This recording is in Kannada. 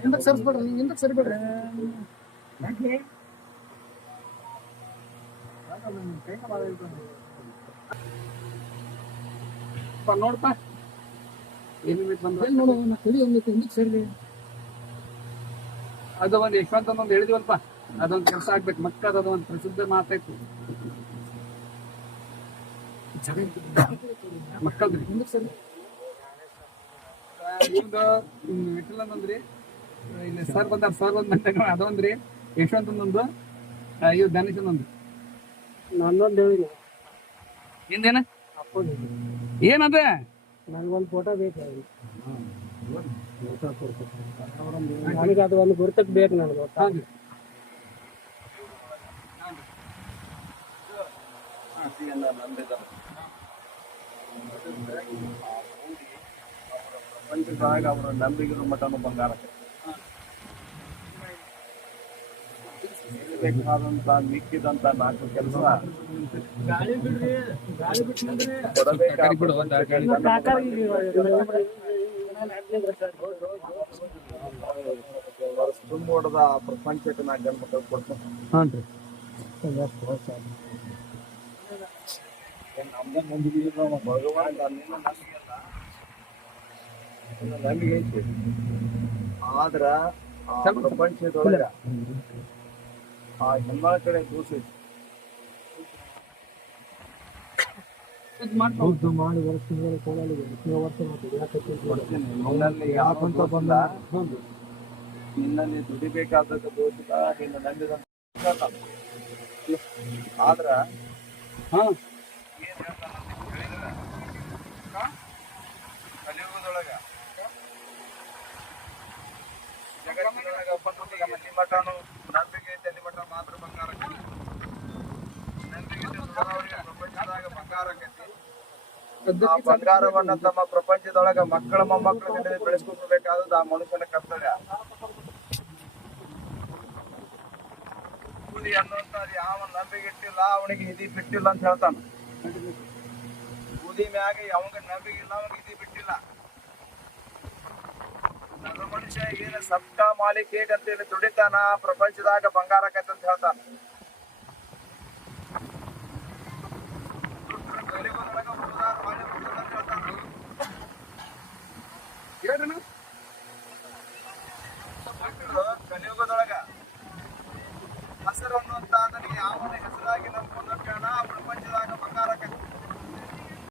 ಹಿಂದಕ್ಕೆ ಸರಿಸ್ಬೇಡ್ರಿ, ನೀವು ಹಿಂದಕ್ಕೆ ಸರಿಬೇಡ್ರಿ. ನೋಡಪ್ಪ ಏನೇನು ಬಂದ ನೋಡು ತಡಿ ಒಂದಿತ್ತು ಹಿಂದಕ್ಕೆ ಸರಿ. ಅದು ಒಂದು ಯಶವಂತ ಒಂದು ಹೇಳಿದ್ವಲ್ಪ, ಅದೊಂದು ಕೆಲಸ ಆಗ್ಬೇಕು. ಮಕ್ಕಳ ಅದೊಂದು ಪ್ರಸಿದ್ಧ ಮಾತಾಯ್ತು ಮಕ್ಕಳ್ರಿ. ಹಿಂದಕ್ಕೆ ಸರಿ. ಇವ್ದು ವಿಠಲಂದ್ರಿ, ಇಲ್ಲಿ ಸರ್ ಬಂದಾರ, ಸರ್ ಬಂದ ಅದೊಂದ್ರಿ, ಯಶವಂತಂದೊಂದು, ಇವ್ ಧನೇಶನೊಂದು. ನನ್ನೊಂದು ಹೇಳಿ ಹಿಂದೇನ ಏನದ ನನಗೊಂದು ಫೋಟೋ ಬೇಕು. ನನಗೆ ಅದು ಒಂದು ಗುರುತಕ್ಕೆ ಬೇಕು ನನಗೆ. ಪ್ರಪಂಚದಾಗ ಅವರ ನಂಬಿಕೆ ಮಠನು ಬಂಗಾರ ಬೇಕಾದಂತ ಮಿಕ್ಕಿದಂತ ನಾಲ್ಕು ಕೆಲಸ ತುಂಬೋಡದ ಪ್ರಪಂಚಕ್ಕೆ ನಾ ಜನ್ಮ ಕೊಡ್ತೀನಿ. ಭಗವಾನ್ ನಂಬಿಕೆ ಐತಿ. ಆದ್ರ ಆ ಪ್ರಪಂಚದೊಳಗ ಆ ಹೆಣ್ಮಳ ಕಡೆ ದೋಷ ಐತಿ. ಮಾಡಿ ವರ್ಷ ನಿನ್ನಲ್ಲಿ ಯಾಕಂತ ಬಂದ, ನಿನ್ನಲ್ಲಿ ದುಡಿಬೇಕಾದದ್ದು ದೋಷಿತ, ನಿನ್ನ ನಂಬಿದಂತ ಆದ್ರ ಏನ್ ಹೇಳ್ತಾನ ಕಲಿಯುಗದೊಳಗ ಜಗತ್ತಿನೊಳಗ ಎಲ್ಲಿ ಮಠನು ನಂಬಿಕೆ ಐತೆ ಅಲ್ಲಿ ಮಠ ಮಾತ್ರ ಬಂಗಾರ ಆಕೈತಿ. ನಂಬಿಕೆ ಪ್ರಪಂಚದಾಗ ಬಂಗಾರ ಆಕೈತಿ. ಆ ಬಂಗಾರವನ್ನ ತಮ್ಮ ಪ್ರಪಂಚದೊಳಗ ಮಕ್ಕಳ ಮೊಮ್ಮಕ್ಕಳ ಜೊತೆ ಬೆಳೆಸ್ಕೊಳ್ಬೇಕಾದದ್ದು ಆ ಮನುಷ್ಯನ ಕರ್ತವ್ಯ. ಕೂಲಿ ಅನ್ನುವಂತ ಯಾವ ನಂಬಿಕೆ ಇಟ್ಟಿಲ್ಲ ಅವನಿಗೆ ನಿಧಿ ಬಿಟ್ಟಿಲ್ಲ ಅಂತ ಹೇಳ್ತಾನ. ಕೂಲಿ ಮ್ಯಾಗ ಯಾವಾಗ ನಂಬಿಕೆ ಇಲ್ಲ ಅವನಿಗೆ ನಿಧಿ ಬಿಟ್ಟಿಲ್ಲ. ನನ್ನ ಮನುಷ್ಯ ಏನ ಸಬ್ಕಾ ಮಾಲಿಕ್ ಹೇಗಂತೇಳಿ ದುಡಿತಾನ, ಪ್ರಪಂಚದಾಗ ಬಂಗಾರ ಆಕೈತೆ ಅಂತ ಹೇಳ್ತಾನ.